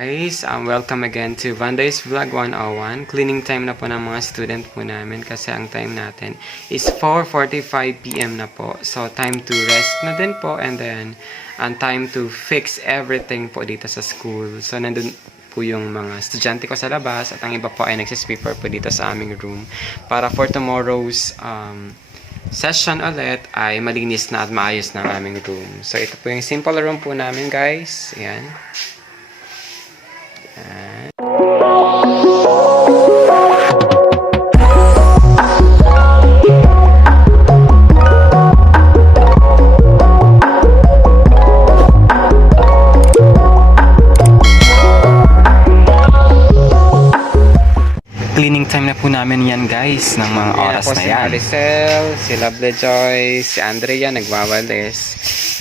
Guys, welcome again to Vanday's Vlog 101. Cleaning time na po ng mga student po namin kasi ang time natin is 4:45 PM na po. So, time to rest na din po and then time to fix everything po dito sa school. So, nandun po yung mga estudyante ko sa labas at ang iba po ay nagsisweeper po dito sa aming room para for tomorrow's session ulit ay malinis na at maayos na ang aming room. So, ito po yung simple room po namin, guys. Ayan. Cleaning time na po namin yan, guys, ng mga oras na yan. Si Maricel, si Lovely Joy, si Andrea nagwawalis.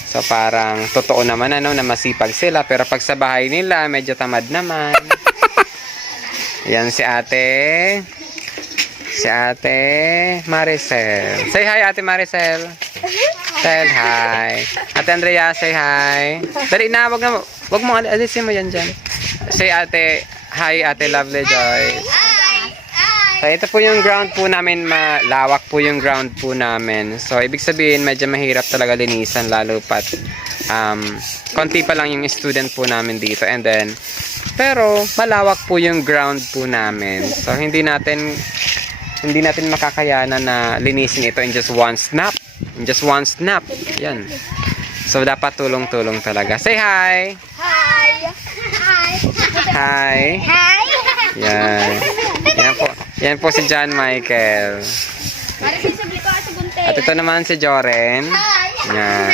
So parang totoo naman na masipag sila pero pag sa bahay nila medyo tamad naman. Yan si ate. Si ate Maricel. Say hi, ate Maricel. Say hi. Ate Andrea, say hi. Dali na, wag mo alisin mo yan dyan. Say ate, hi ate Lovely Joy. So, ito po yung ground po namin, malawak po yung ground po namin. So, ibig sabihin, medyo mahirap talaga linisan, lalo pat konti pa lang yung student po namin dito. And then, pero malawak po yung ground po namin. So, hindi natin makakayanan na linisin ito in just one snap. In just one snap. Yan. So, dapat tulong-tulong talaga. Say hi! Hi! Hi! Hi! Yan. Yan po. Yan po si John Michael. At ito naman si Joren. Yan.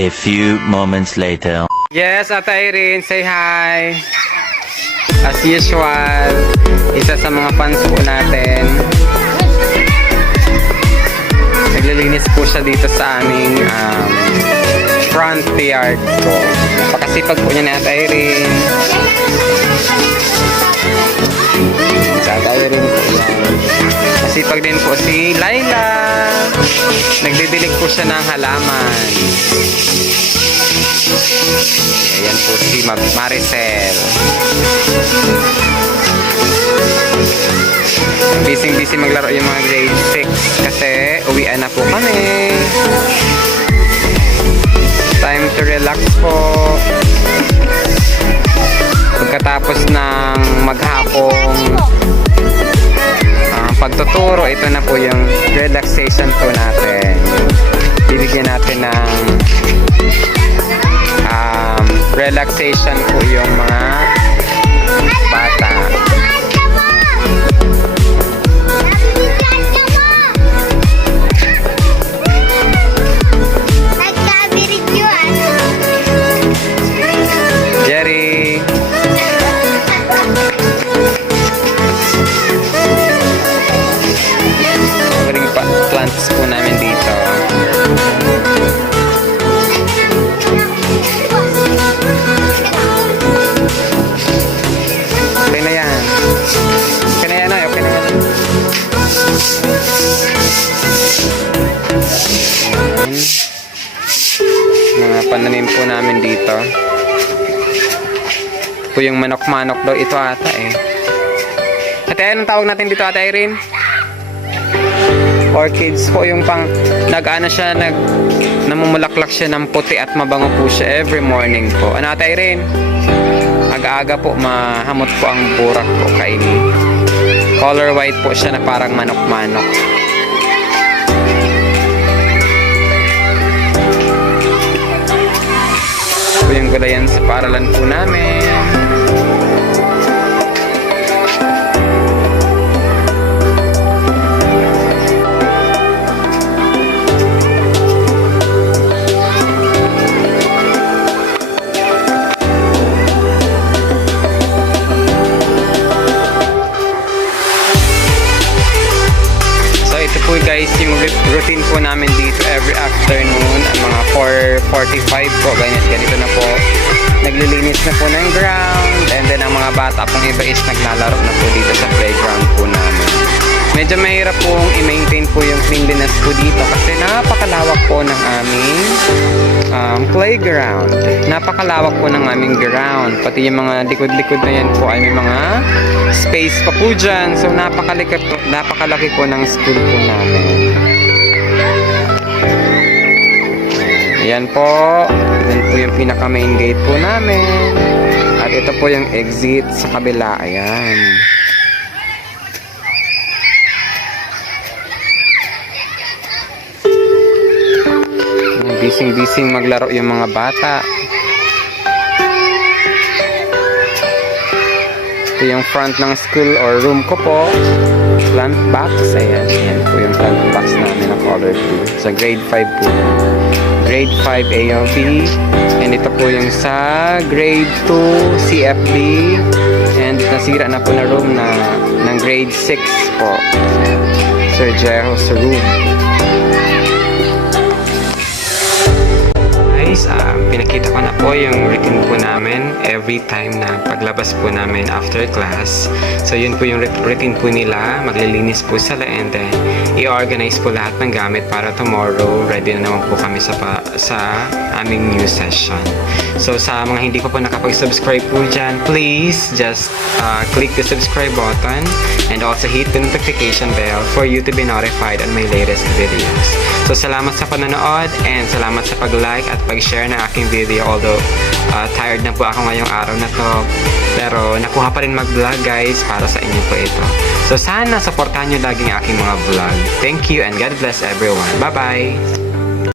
A few moments later. Yes, Ate Irene, say hi. As usual, isa sa mga fans po natin. Naglilinis po siya dito sa aming front yard po. Napakasipag po niya ni Ate Irene. Sa Ate Irene po yan. Masipag din po si Laila. Nagdidilig po siya ng halaman. Ayan po si Maricel. Busy maglaro yung mga grade 6 kasi uwian na po kami. Time to relax po. Pagkatapos ng maghapong pagtuturo, ito na po yung relaxation po natin. Bibigyan natin ng relaxation po yung mga bata. Jerry! dito. Po yung manok-manok daw ito ata eh. Ate, anong tawag natin dito, Ate Irene? Orchids po yung pang nag-ano siya, namumulaklak siya ng puti at mabango po siya every morning po. Ano, Ate Irene? Aga-aga po mahamot po ang burak po kainin. Color white po siya na parang manok-manok. Po yung gulayan sa paaralan po namin. Po guys, yung routine po namin dito every afternoon, mga 4:45 po, ganito na po. Naglilinis na po ng ground, and then ang mga bata pong iba is naglalaro na po dito sa playground po namin. Medyo mahirap pong i-maintain po yung cleanliness po dito kasi napakalawak po ng aming playground. Napakalawak po ng aming ground. Pati yung mga likod-likod na yan po ay may mga space pa po dyan. So napakalaki po ng school po namin. Ayan po. Ayan po yung pinaka main gate po namin. At ito po yung exit sa kabila. Ayan. Bising-bising maglaro yung mga bata. Ito yung front ng school or room ko po. Plant box. Ayan. Ayan po yung plant box namin na color blue. Sa grade 5 po. Grade 5 ALB. And ito po yung sa grade 2 CFB. And nasira na po na room ng grade 6 po. Sir Jeho's room. Guys, pinakita ko na po yung routine po namin every time na paglabas po namin after class. So yun po yung routine po nila, maglilinis po sila and then i-organize po lahat ng gamit para tomorrow ready na naman po kami sa aming new session. So sa mga hindi pa po nakapag-subscribe po dyan, please just click the subscribe button and also hit the notification bell for you to be notified on my latest videos. So salamat sa panonood and salamat sa pag-like at pag-share ng aking video, although tired na po ako ngayong araw na to, pero nakuha pa rin mag-vlog guys para sa inyo po ito. So sana supportahan nyo lagi ang aking mga vlog. Thank you and God bless everyone. Bye bye!